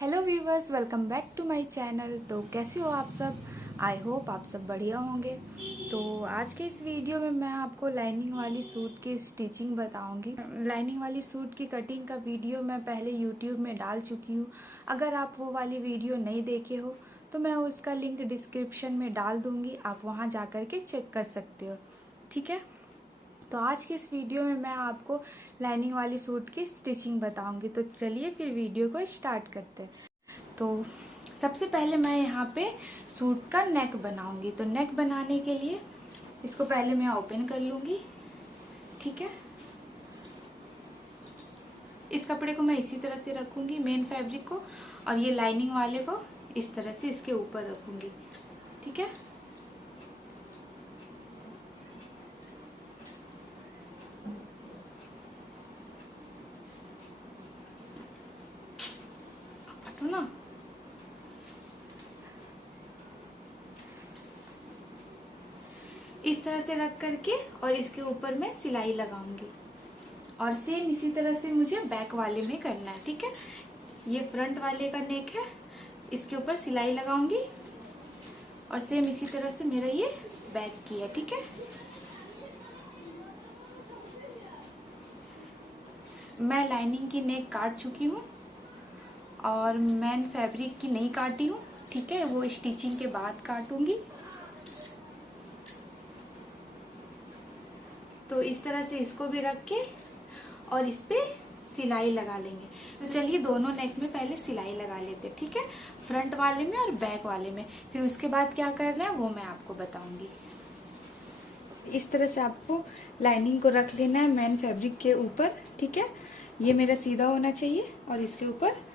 Hello viewers, welcome back to my channel. तो कैसे हो आप सब? आई होप आप सब बढ़िया होंगे। तो आज के इस वीडियो में मैं आपको लाइनिंग वाली सूट की स्टिचिंग बताऊंगी। लाइनिंग वाली सूट की कटिंग का वीडियो मैं पहले यूट्यूब में डाल चुकी हूँ। अगर आप वो वाली वीडियो नहीं देखे हो तो मैं उसका लिंक डिस्क्रिप्शन में डाल दूँगी, आप वहाँ जा कर के चेक कर सकते हो। ठीक है। तो आज के इस वीडियो में मैं आपको लाइनिंग वाली सूट की स्टिचिंग बताऊंगी। तो चलिए फिर वीडियो को स्टार्ट करते हैं। तो सबसे पहले मैं यहाँ पे सूट का नेक बनाऊंगी। तो नेक बनाने के लिए इसको पहले मैं ओपन कर लूँगी। ठीक है। इस कपड़े को मैं इसी तरह से रखूँगी, मेन फैब्रिक को, और ये लाइनिंग वाले को इस तरह से इसके ऊपर रखूँगी। ठीक है। तो ना इस तरह से रख करके और इसके ऊपर मैं सिलाई लगाऊंगी। और सेम इसी तरह से मुझे बैक वाले में करना है। ठीक है। ये फ्रंट वाले का नेक है, इसके ऊपर सिलाई लगाऊंगी और सेम इसी तरह से मेरा ये बैक की है। ठीक है। मैं लाइनिंग की नेक काट चुकी हूँ और मैन फैब्रिक की नहीं काटी हूँ। ठीक है, वो स्टिचिंग के बाद काटूंगी। तो इस तरह से इसको भी रख के और इस पे सिलाई लगा लेंगे। तो चलिए दोनों नेक में पहले सिलाई लगा लेते हैं। ठीक है, फ्रंट वाले में और बैक वाले में। फिर उसके बाद क्या करना है वो मैं आपको बताऊंगी। इस तरह से आपको लाइनिंग को रख लेना है मैन फैब्रिक के ऊपर। ठीक है, ये मेरा सीधा होना चाहिए और इसके ऊपर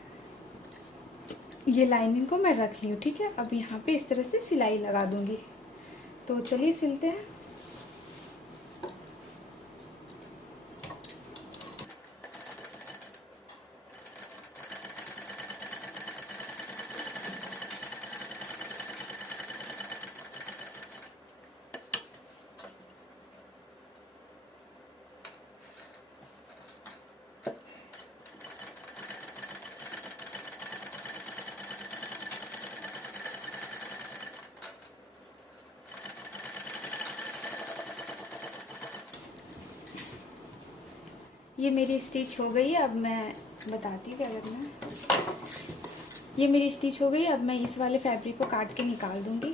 ये लाइनिंग को मैं रख ली हूँ। ठीक है, अब यहाँ पे इस तरह से सिलाई लगा दूंगी। तो चलिए सिलते हैं। ये मेरी स्टिच हो गई है। अब मैं बताती हूँ क्या करना है। ये मेरी स्टिच हो गई है। अब मैं इस वाले फैब्रिक को काट के निकाल दूंगी।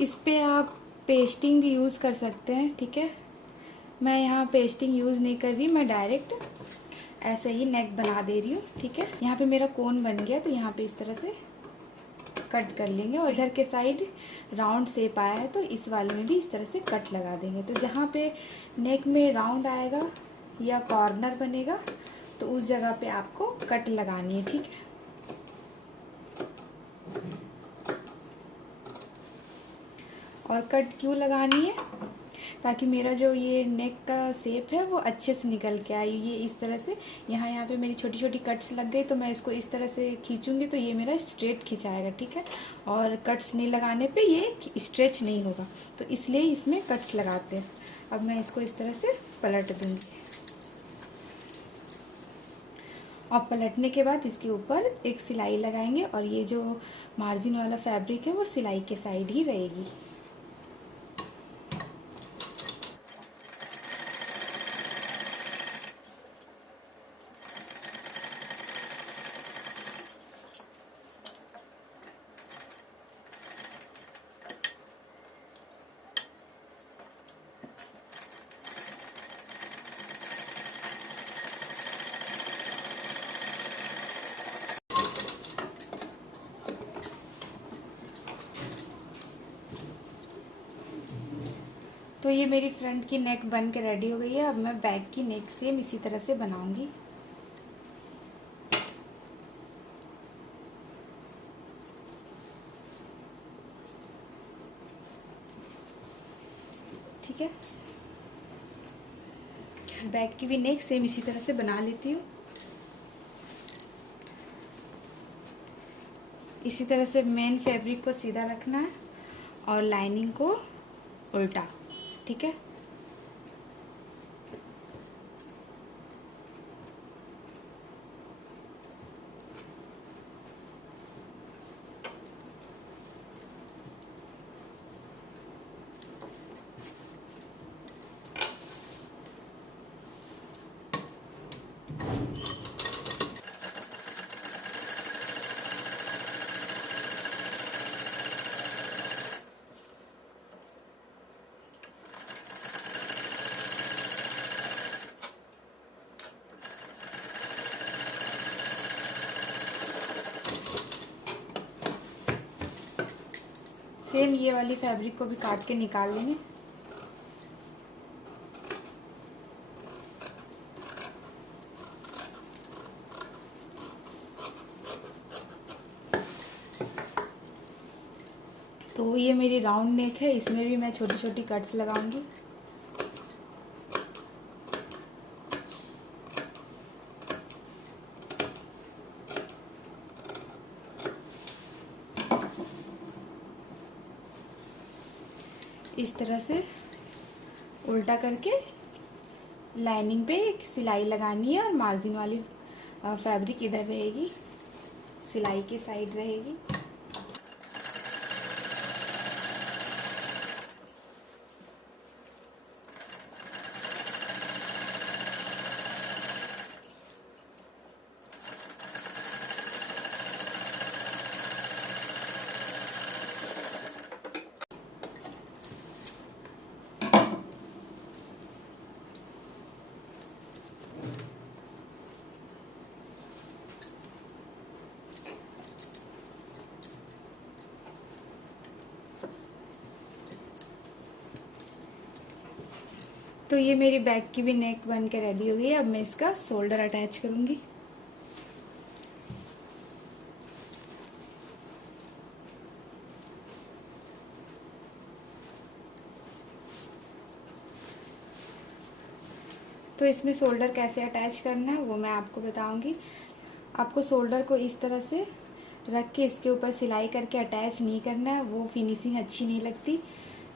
इस पे आप पेस्टिंग भी यूज़ कर सकते हैं। ठीक है, मैं यहाँ पेस्टिंग यूज़ नहीं कर रही, मैं डायरेक्ट ऐसे ही नेक बना दे रही हूँ। ठीक है, यहाँ पे मेरा कोन बन गया तो यहाँ पे इस तरह से कट कर लेंगे और इधर के साइड राउंड शेप आया है तो इस वाले में भी इस तरह से कट लगा देंगे। तो जहाँ पे नेक में राउंड आएगा या कॉर्नर बनेगा तो उस जगह पे आपको कट लगानी है। ठीक है, और कट क्यों लगानी है? ताकि मेरा जो ये नेक का शेप है वो अच्छे से निकल के आए। ये इस तरह से यहाँ पे मेरी छोटी छोटी कट्स लग गई तो मैं इसको इस तरह से खींचूंगी तो ये मेरा स्ट्रेट खिंचाएगा। ठीक है, और कट्स नहीं लगाने पे ये स्ट्रेच नहीं होगा, तो इसलिए इसमें कट्स लगाते हैं। अब मैं इसको इस तरह से पलट दूँगी और पलटने के बाद इसके ऊपर एक सिलाई लगाएंगे और ये जो मार्जिन वाला फैब्रिक है वो सिलाई के साइड ही रहेगी। तो ये मेरी फ्रंट की नेक बन के रेडी हो गई है। अब मैं बैक की नेक सेम इसी तरह से बनाऊंगी। ठीक है, बैक की भी नेक सेम इसी तरह से बना लेती हूँ। इसी तरह से मेन फैब्रिक को सीधा रखना है और लाइनिंग को उल्टा, ठीक है। सेम ये वाली फैब्रिक को भी काट के निकाल लेंगे। तो ये मेरी राउंड नेक है, इसमें भी मैं छोटी छोटी कट्स लगाऊंगी। इस तरह से उल्टा करके लाइनिंग पे एक सिलाई लगानी है और मार्जिन वाली फैब्रिक इधर रहेगी, सिलाई की साइड रहेगी। तो ये मेरी बैक की भी नेक बन के रेडी हो गई है। अब मैं इसका शोल्डर अटैच करूँगी। तो इसमें शोल्डर कैसे अटैच करना है वो मैं आपको बताऊंगी। आपको शोल्डर को इस तरह से रख के इसके ऊपर सिलाई करके अटैच नहीं करना है, वो फिनिशिंग अच्छी नहीं लगती।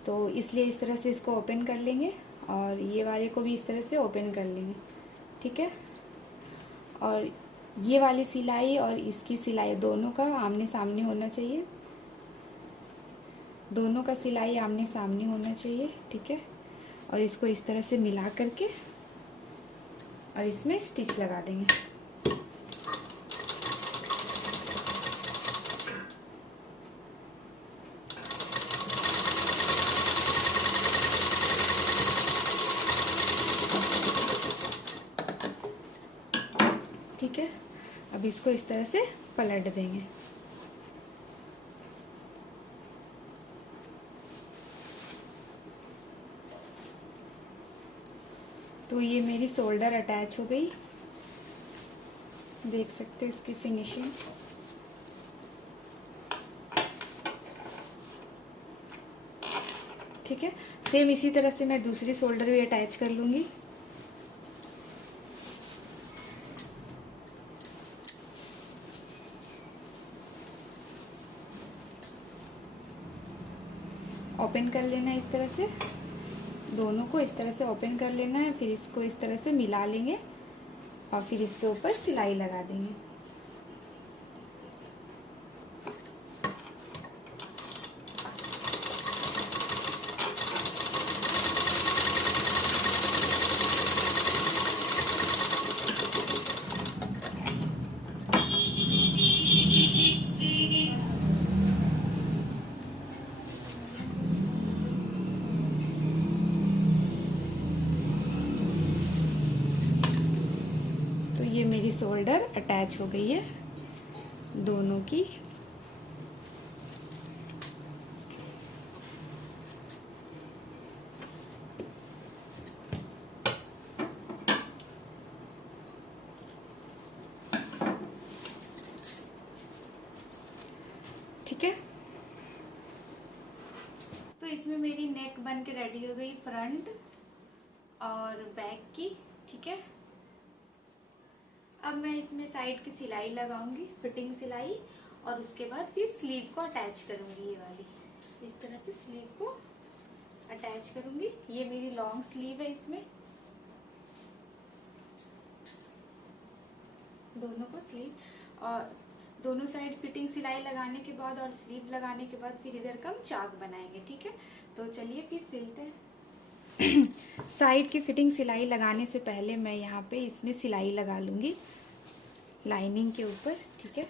तो इसलिए इस तरह से इसको ओपन कर लेंगे और ये वाले को भी इस तरह से ओपन कर लेंगे, ठीक है। और ये वाली सिलाई और इसकी सिलाई दोनों का आमने सामने होना चाहिए, दोनों का सिलाई आमने सामने होना चाहिए, ठीक है। और इसको इस तरह से मिला करके और इसमें स्टिच लगा देंगे। ठीक है, अब इसको इस तरह से पलट देंगे। तो ये मेरी शोल्डर अटैच हो गई, देख सकते हैं इसकी फिनिशिंग। ठीक है, सेम इसी तरह से मैं दूसरी शोल्डर भी अटैच कर लूँगी। ओपन कर लेना है इस तरह से, दोनों को इस तरह से ओपन कर लेना है, फिर इसको इस तरह से मिला लेंगे और फिर इसके ऊपर सिलाई लगा देंगे। ये मेरी शोल्डर अटैच हो गई है दोनों की। ठीक है, तो इसमें मेरी नेक बन के रेडी हो गई फ्रंट और बैक की। ठीक है, अब मैं इसमें साइड की सिलाई लगाऊंगी, फिटिंग सिलाई, और उसके बाद फिर स्लीव को अटैच करूंगी। ये वाली इस तरह से स्लीव को अटैच करूंगी। ये मेरी लॉन्ग स्लीव है, इसमें दोनों को स्लीव और दोनों साइड फिटिंग सिलाई लगाने के बाद और स्लीव लगाने के बाद फिर इधर का हम चाक बनाएंगे। ठीक है, तो चलिए फिर सिलते हैं। साइड की फिटिंग सिलाई लगाने से पहले मैं यहाँ पे इसमें सिलाई लगा लूँगी लाइनिंग के ऊपर। ठीक है,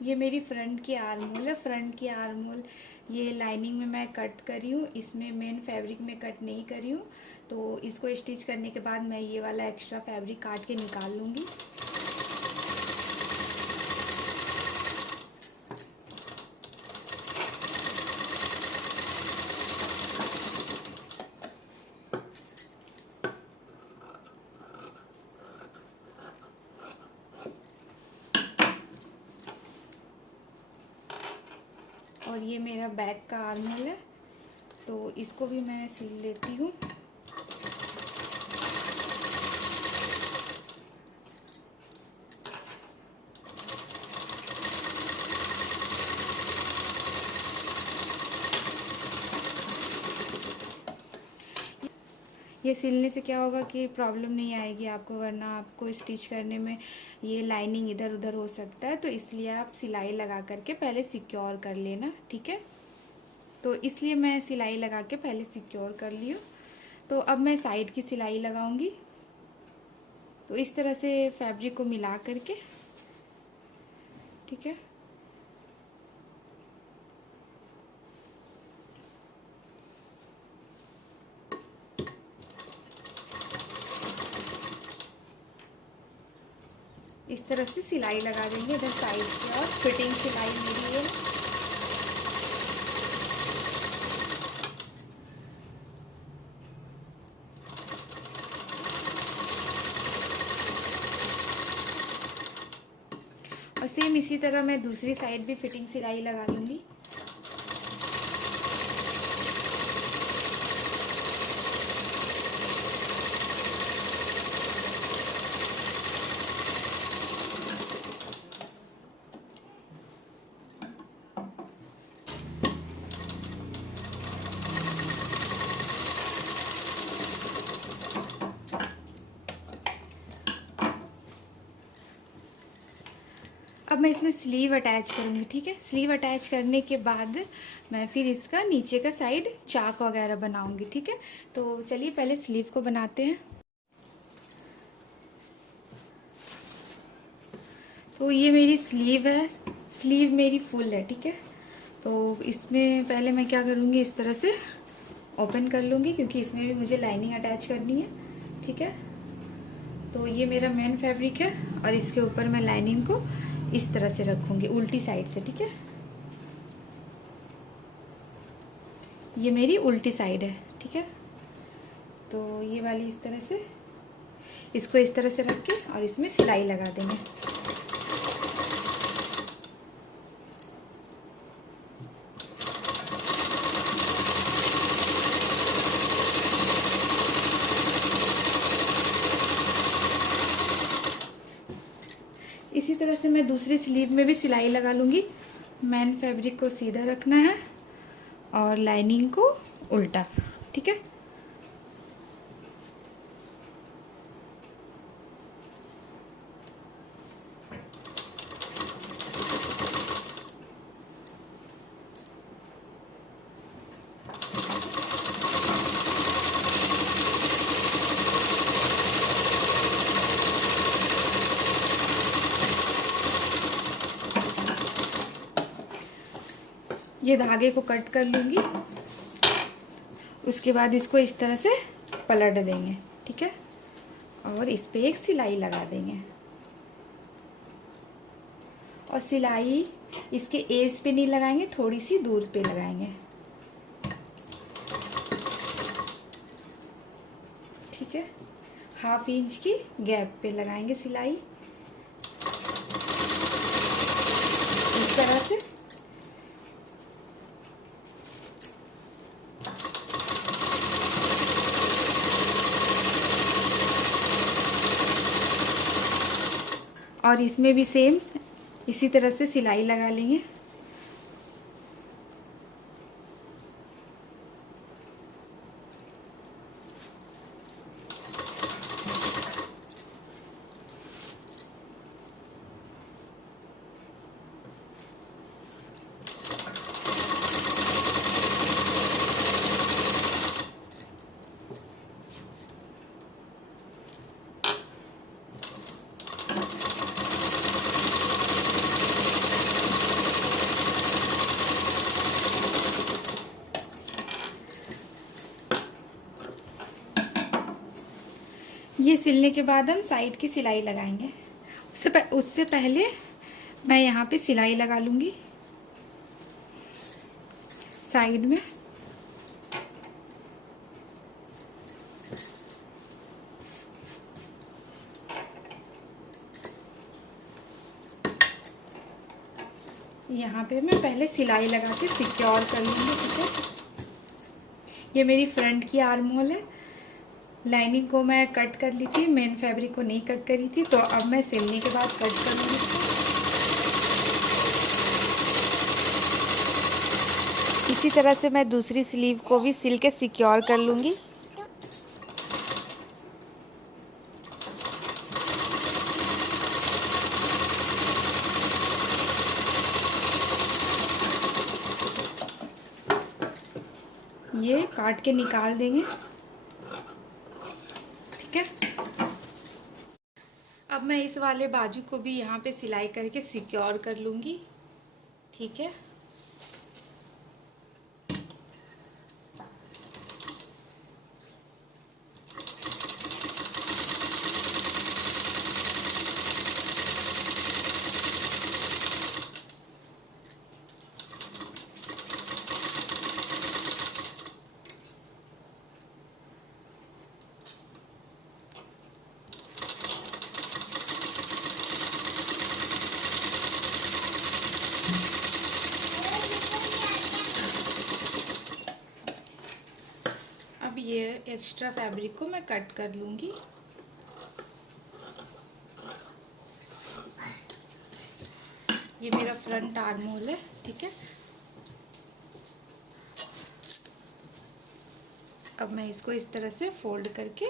ये मेरी फ्रंट की आर्मोल है। फ्रंट की आर्मोल ये लाइनिंग में मैं कट करी हूँ, इसमें मेन फैब्रिक में कट नहीं करी हूँ। तो इसको स्टिच करने के बाद मैं ये वाला एक्स्ट्रा फैब्रिक काट के निकाल लूँगी। और ये मेरा बैक का आर्महोल है, तो इसको भी मैं सिल लेती हूँ। ये सिलने से क्या होगा कि प्रॉब्लम नहीं आएगी आपको, वरना आपको स्टिच करने में ये लाइनिंग इधर उधर हो सकता है। तो इसलिए आप सिलाई लगा करके पहले सिक्योर कर लेना। ठीक है, तो इसलिए मैं सिलाई लगा के पहले सिक्योर कर ली हूँ। तो अब मैं साइड की सिलाई लगाऊंगी। तो इस तरह से फैब्रिक को मिला करके, ठीक है, इस तरह से सिलाई लगा देंगे इधर साइड की। और फिटिंग सिलाई मेरी ये है। और सेम इसी तरह मैं दूसरी साइड भी फिटिंग सिलाई लगा लूँगी। अब मैं इसमें स्लीव अटैच करूँगी। ठीक है, स्लीव अटैच करने के बाद मैं फिर इसका नीचे का साइड चाक वगैरह बनाऊँगी। ठीक है, तो चलिए पहले स्लीव को बनाते हैं। तो ये मेरी स्लीव है, स्लीव मेरी फुल है। ठीक है, तो इसमें पहले मैं क्या करूँगी, इस तरह से ओपन कर लूँगी क्योंकि इसमें भी मुझे लाइनिंग अटैच करनी है। ठीक है, तो ये मेरा मेन फैब्रिक है और इसके ऊपर मैं लाइनिंग को इस तरह से रखूँगी उल्टी साइड से। ठीक है, ये मेरी उल्टी साइड है। ठीक है, तो ये वाली इस तरह से, इसको इस तरह से रख के और इसमें सिलाई लगा देंगे। इसी तरह से मैं दूसरी स्लीव में भी सिलाई लगा लूँगी। मेन फैब्रिक को सीधा रखना है और लाइनिंग को उल्टा। ठीक है, ये धागे को कट कर लूँगी। उसके बाद इसको इस तरह से पलट देंगे। ठीक है, और इस पे एक सिलाई लगा देंगे और सिलाई इसके एज पे नहीं लगाएंगे, थोड़ी सी दूर पे लगाएंगे। ठीक है, 1/2 इंच की गैप पे लगाएंगे सिलाई इस तरह से। और इसमें भी सेम इसी तरह से सिलाई लगा लेंगे। ये सिलने के बाद हम साइड की सिलाई लगाएंगे। उससे पहले मैं यहाँ पे सिलाई लगा लूँगी साइड में। यहाँ पे मैं पहले सिलाई लगा के सिक्योर कर लूँगी, ठीक है। ये मेरी फ्रंट की आर्म होल है। लाइनिंग को मैं कट कर ली थी, मेन फैब्रिक को नहीं कट करी थी, तो अब मैं सिलने के बाद कट कर लूँगी इसको। इसी तरह से मैं दूसरी स्लीव को भी सिल के सिक्योर कर लूँगी। ये काट के निकाल देंगे, ठीक है। अब मैं इस वाले बाजू को भी यहाँ पे सिलाई करके सिक्योर कर लूँगी, ठीक है। अब ये एक्स्ट्रा फैब्रिक को मैं कट कर लूँगी। ये मेरा फ्रंट आर्म होल है, ठीक है। अब मैं इसको इस तरह से फोल्ड करके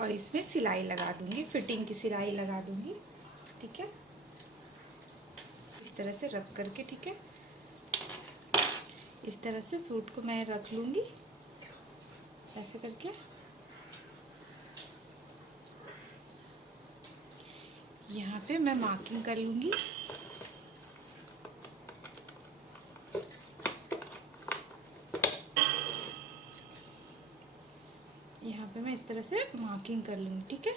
और इसमें सिलाई लगा दूँगी, फिटिंग की सिलाई लगा दूँगी, ठीक है। इस तरह से रख करके, ठीक है। इस तरह से सूट को मैं रख लूँगी ऐसे करके। यहाँ पे मैं मार्किंग कर लूँगी। यहाँ पे मैं इस तरह से मार्किंग कर लूँगी, ठीक है।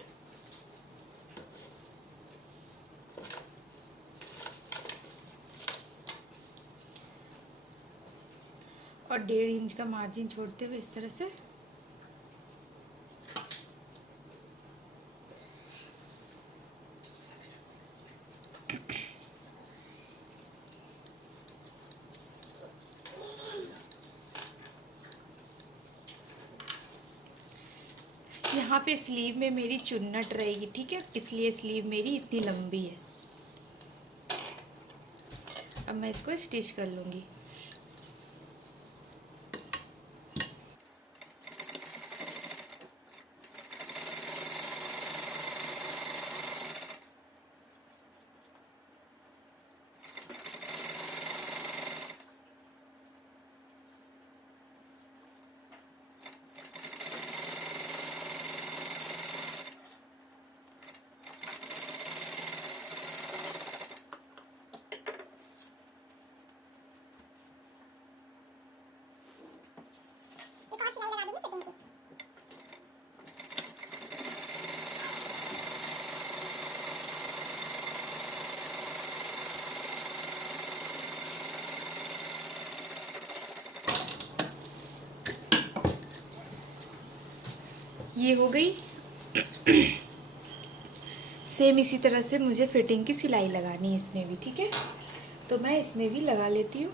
और 1.5 इंच का मार्जिन छोड़ते हुए इस तरह से यहाँ पे स्लीव में मेरी चुन्नट रहेगी, ठीक है, इसलिए स्लीव मेरी इतनी लंबी है। अब मैं इसको स्टिच कर लूँगी। ये हो गई। सेम इसी तरह से मुझे फिटिंग की सिलाई लगानी है इसमें भी, ठीक है। तो मैं इसमें भी लगा लेती हूँ।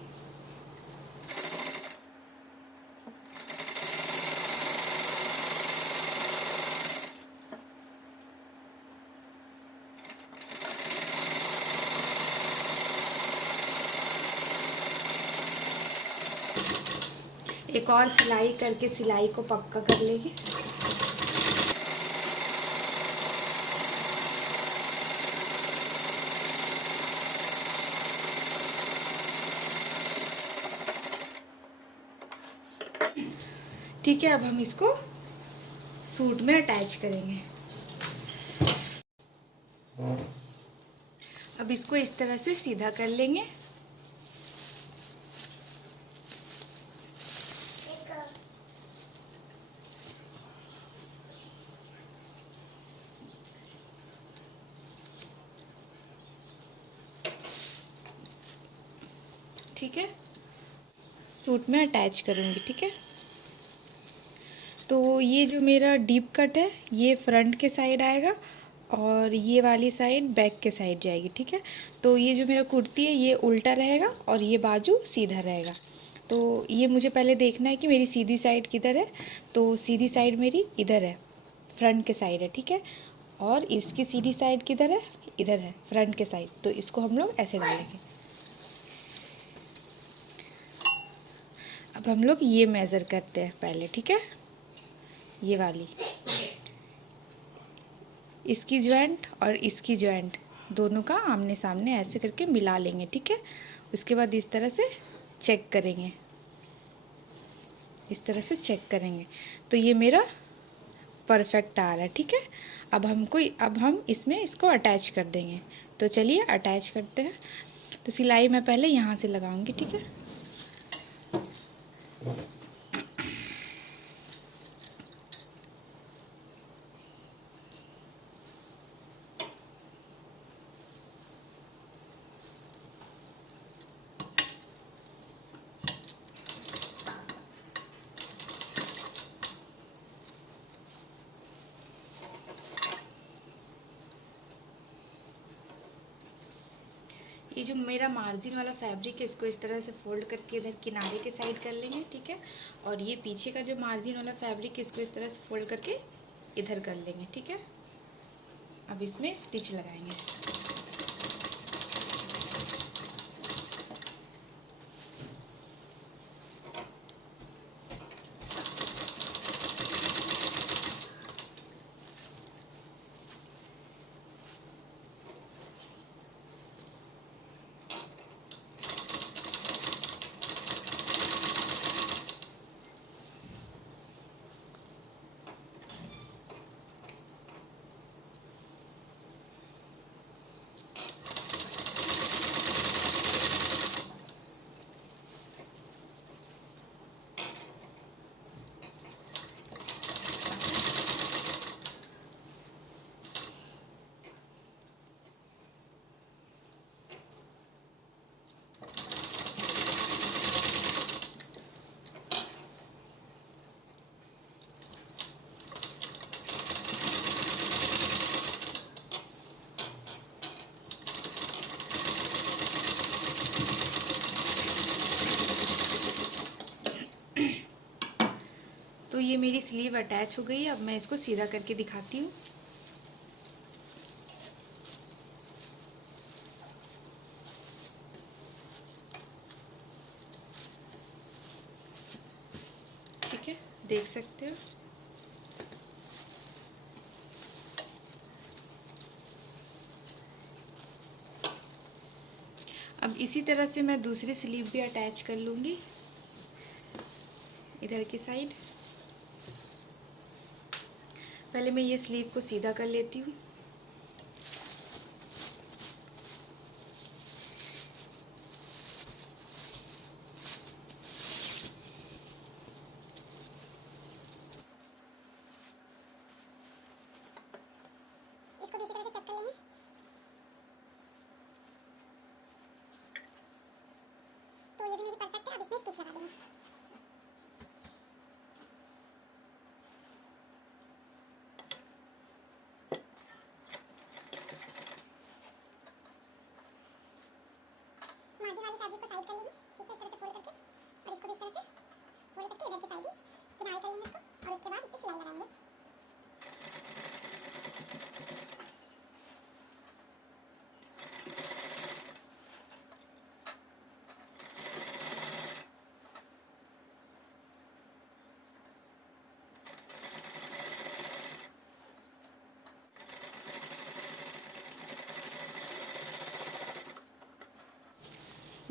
एक और सिलाई करके सिलाई को पक्का कर लेंगे। ठीक है, अब हम इसको सूट में अटैच करेंगे। अब इसको इस तरह से सीधा कर लेंगे। ठीक है, सूट में अटैच करूँगी। ठीक है, तो ये जो मेरा डीप कट है ये फ्रंट के साइड आएगा और ये वाली साइड बैक के साइड जाएगी। ठीक है, तो ये जो मेरा कुर्ती है ये उल्टा रहेगा और ये बाजू सीधा रहेगा। तो ये मुझे पहले देखना है कि मेरी सीधी साइड किधर है। तो सीधी साइड मेरी इधर है, फ्रंट के साइड है। ठीक है, और इसकी सीधी साइड किधर है, इधर है, फ्रंट के साइड। तो इसको हम लोग ऐसे डालेंगे। अब हम लोग ये मेज़र करते हैं पहले। ठीक है, ये वाली इसकी जॉइंट और इसकी जॉइंट दोनों का आमने सामने ऐसे करके मिला लेंगे। ठीक है, उसके बाद इस तरह से चेक करेंगे, इस तरह से चेक करेंगे। तो ये मेरा परफेक्ट आ रहा है। ठीक है, अब हम इसमें इसको अटैच कर देंगे। तो चलिए अटैच करते हैं। तो सिलाई मैं पहले यहाँ से लगाऊंगी। ठीक है, ये जो मेरा मार्जिन वाला फैब्रिक है इसको इस तरह से फोल्ड करके इधर किनारे के साइड कर लेंगे। ठीक है, और ये पीछे का जो मार्जिन वाला फैब्रिक है इसको इस तरह से फोल्ड करके इधर कर लेंगे। ठीक है, अब इसमें स्टिच लगाएंगे। तो ये मेरी स्लीव अटैच हो गई है। अब मैं इसको सीधा करके दिखाती हूँ। ठीक है, देख सकते हो। अब इसी तरह से मैं दूसरी स्लीव भी अटैच कर लूँगी इधर की साइड। पहले मैं ये स्लीव को सीधा कर लेती हूँ। इसको भी इसी तरह से चेक कर लेंगे। तो ये भी मेरी परफेक्ट है। अब इसमें स्टिच लगा देंगे। मार्जिन वाली फैब्रिक को साइड कर लेंगे। ठीक है, इस तरह से फोल्ड करके और इसको भी इस तरह से फोल्ड करके इधर की साइड किनारे कर लेंगे इसको और उसके बाद इस पर सिलाई लगाएंगे।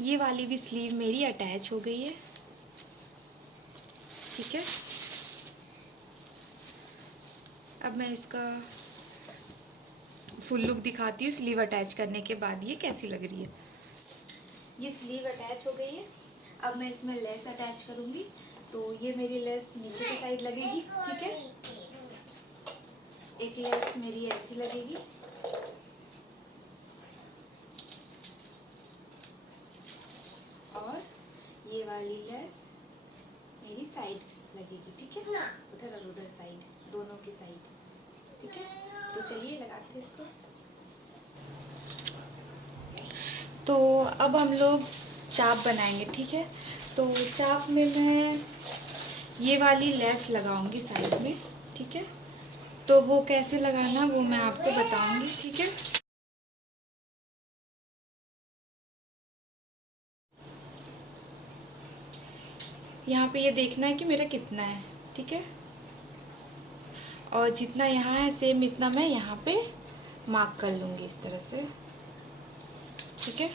ये वाली भी स्लीव मेरी अटैच हो गई है, ठीक है। अब मैं इसका फुल लुक दिखाती हूँ स्लीव अटैच करने के बाद ये कैसी लग रही है। ये स्लीव अटैच हो गई है। अब मैं इसमें लेस अटैच करूँगी। तो ये मेरी लेस नीचे की साइड लगेगी, ठीक है। एक लेस मेरी ऐसी लगेगी, और ये वाली लेस मेरी साइड लगेगी, ठीक है, उधर और उधर साइड, दोनों की साइड, ठीक है। तो चलिए लगाते हैं इसको। तो अब हम लोग चाप बनाएंगे, ठीक है। तो चाप में मैं ये वाली लेस लगाऊंगी साइड में, ठीक है। तो वो कैसे लगाना वो मैं आपको बताऊंगी, ठीक है। यहाँ पे ये देखना है कि मेरा कितना है, ठीक है। और जितना यहाँ है सेम इतना मैं यहाँ पे मार्क कर लूँगी इस तरह से, ठीक है।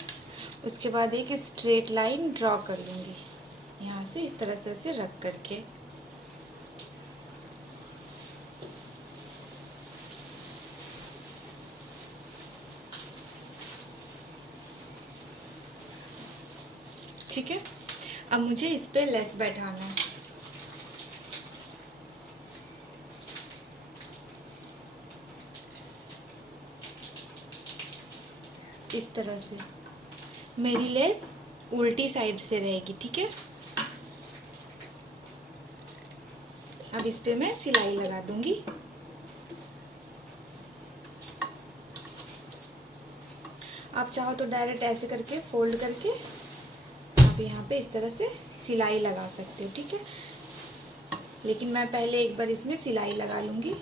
उसके बाद एक स्ट्रेट लाइन ड्रॉ कर लूँगी यहाँ से, इस तरह से ऐसे रख करके। ठीक है। अब मुझे इस पे लेस बैठाना है। इस तरह से मेरी लेस उल्टी साइड से रहेगी, ठीक है। अब इस पे मैं सिलाई लगा दूंगी। आप चाहो तो डायरेक्ट ऐसे करके फोल्ड करके आप यहाँ पे इस तरह से सिलाई लगा सकते हो, ठीक है। लेकिन मैं पहले एक बार इसमें सिलाई लगा लूंगी।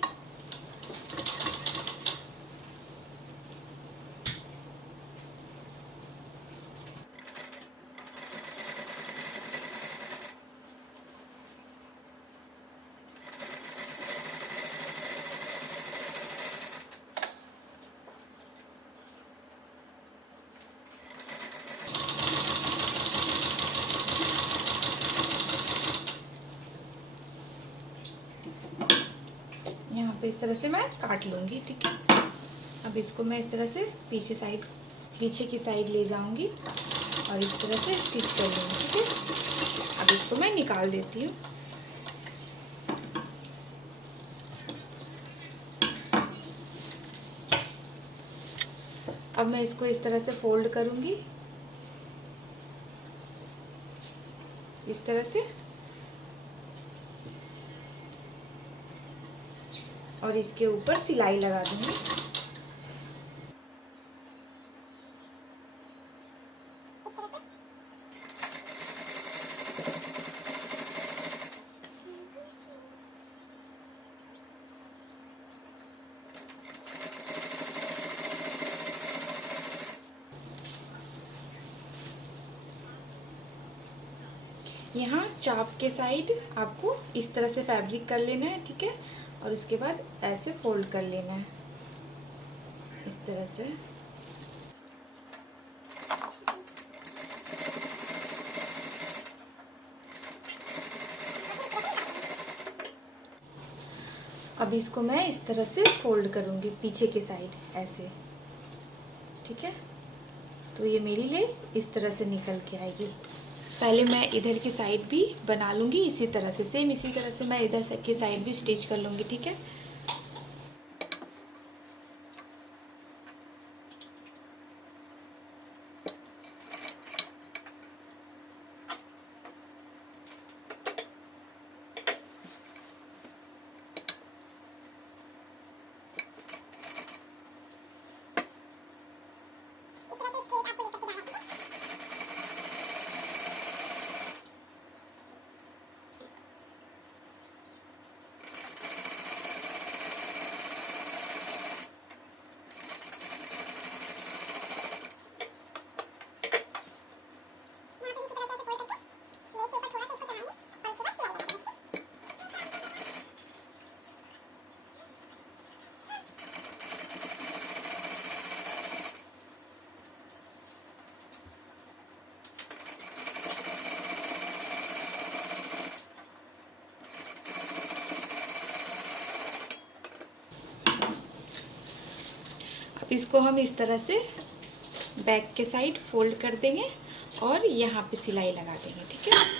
यहाँ पे इस तरह से मैं काट लूँगी, ठीक है। अब इसको मैं इस तरह से पीछे की साइड ले जाऊँगी और इस तरह से स्टिच कर लूँगी, ठीक है। अब इसको मैं निकाल देती हूँ। अब मैं इसको इस तरह से फोल्ड करूँगी, इस तरह से, और इसके ऊपर सिलाई लगा दूँगी। यहाँ चाप के साइड आपको इस तरह से फैब्रिक कर लेना है, ठीक है। और उसके बाद ऐसे फोल्ड कर लेना है इस तरह से। अब इसको मैं इस तरह से फोल्ड करूँगी पीछे के साइड ऐसे, ठीक है। तो ये मेरी लेस इस तरह से निकल के आएगी। पहले मैं इधर की साइड भी बना लूँगी इसी तरह से, सेम इसी तरह से मैं इधर की साइड भी स्टिच कर लूँगी, ठीक है। अब इसको हम इस तरह से बैक के साइड फोल्ड कर देंगे और यहाँ पे सिलाई लगा देंगे। ठीक है,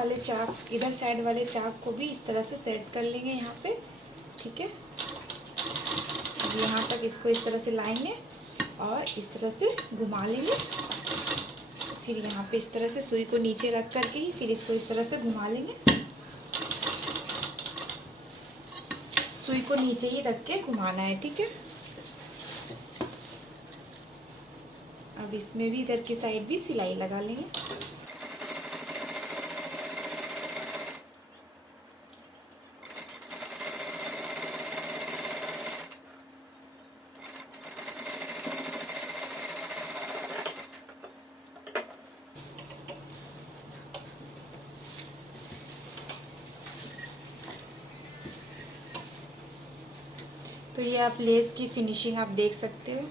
वाले चाक, इधर साइड वाले चाक को भी इस तरह से सेट कर लेंगे यहाँ पे। ठीक है, अब यहाँ तक इसको इस तरह से लाएंगे और इस तरह से घुमा लेंगे। फिर यहाँ पे इस तरह से सुई को नीचे रख करके ही फिर इसको इस तरह से घुमा लेंगे। सुई को नीचे ही रख के घुमाना है। ठीक है, अब इसमें भी इधर की साइड भी सिलाई लगा लेंगे। तो ये आप लेस की फिनिशिंग आप देख सकते हो।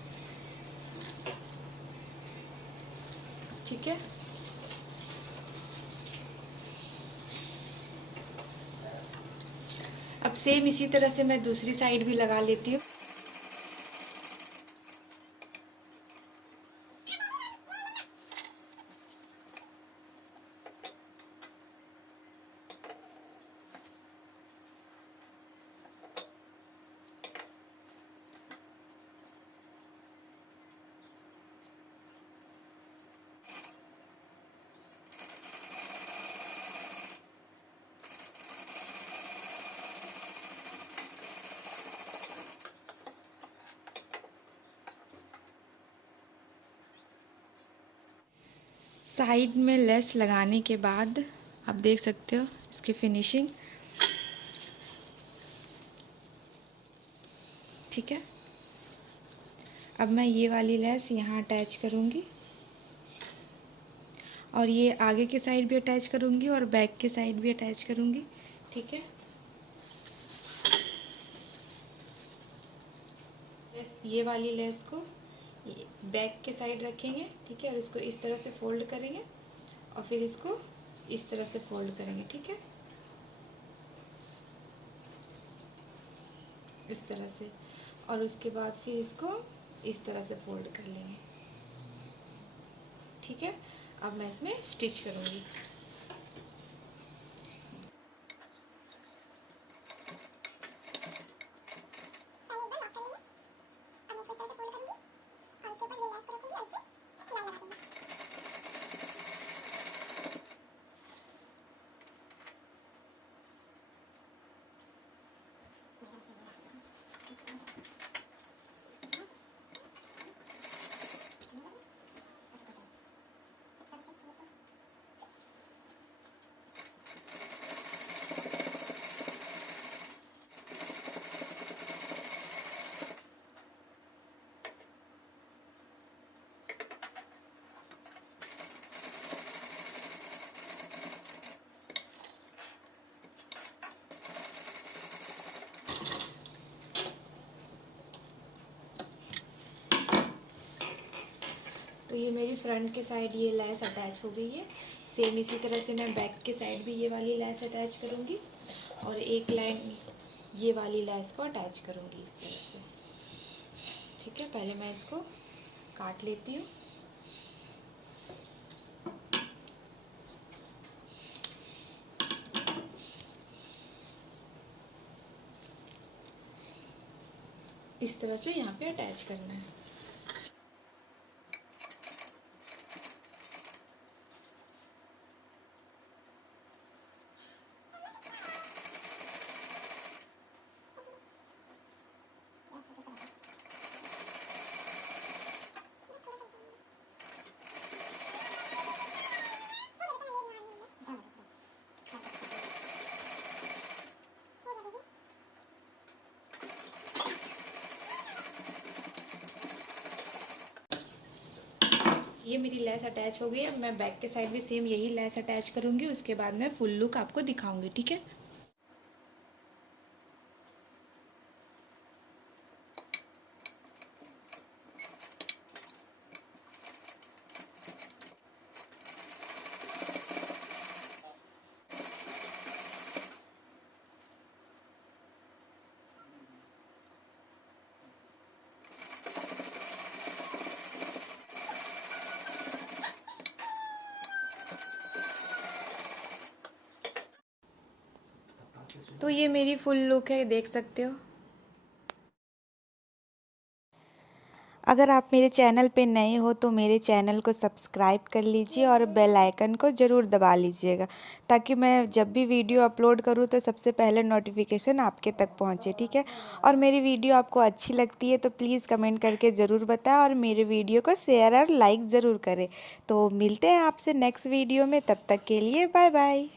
ठीक है, अब सेम इसी तरह से मैं दूसरी साइड भी लगा लेती हूँ। साइड में लेस लगाने के बाद आप देख सकते हो इसकी फिनिशिंग। ठीक है, अब मैं ये वाली लेस यहाँ अटैच करूँगी और ये आगे के साइड भी अटैच करूँगी और बैक के साइड भी अटैच करूँगी। ठीक है, ये वाली लेस को बैक के साइड रखेंगे। ठीक है, और इसको इस तरह से फोल्ड करेंगे और फिर इसको इस तरह से फोल्ड करेंगे। ठीक है, इस तरह से, और उसके बाद फिर इसको इस तरह से फोल्ड कर लेंगे। ठीक है, अब मैं इसमें स्टिच करूँगी। तो ये मेरी फ्रंट के साइड ये लेस अटैच हो गई है। सेम इसी तरह से मैं बैक के साइड भी ये वाली लेस अटैच करूँगी और एक लाइन ये वाली लेस को अटैच करूँगी इस तरह से। ठीक है, पहले मैं इसको काट लेती हूँ। इस तरह से यहाँ पे अटैच करना है। ये मेरी लेस अटैच हो गई है। अब मैं बैक के साइड भी सेम यही लेस अटैच करूँगी, उसके बाद मैं फुल लुक आपको दिखाऊँगी, ठीक है। तो ये मेरी फुल लुक है, देख सकते हो। अगर आप मेरे चैनल पे नए हो तो मेरे चैनल को सब्सक्राइब कर लीजिए और बेल आइकन को ज़रूर दबा लीजिएगा, ताकि मैं जब भी वीडियो अपलोड करूँ तो सबसे पहले नोटिफिकेशन आपके तक पहुँचे, ठीक है। और मेरी वीडियो आपको अच्छी लगती है तो प्लीज़ कमेंट करके ज़रूर बताएं और मेरे वीडियो को शेयर और लाइक ज़रूर करें। तो मिलते हैं आपसे नेक्स्ट वीडियो में, तब तक के लिए बाय बाय।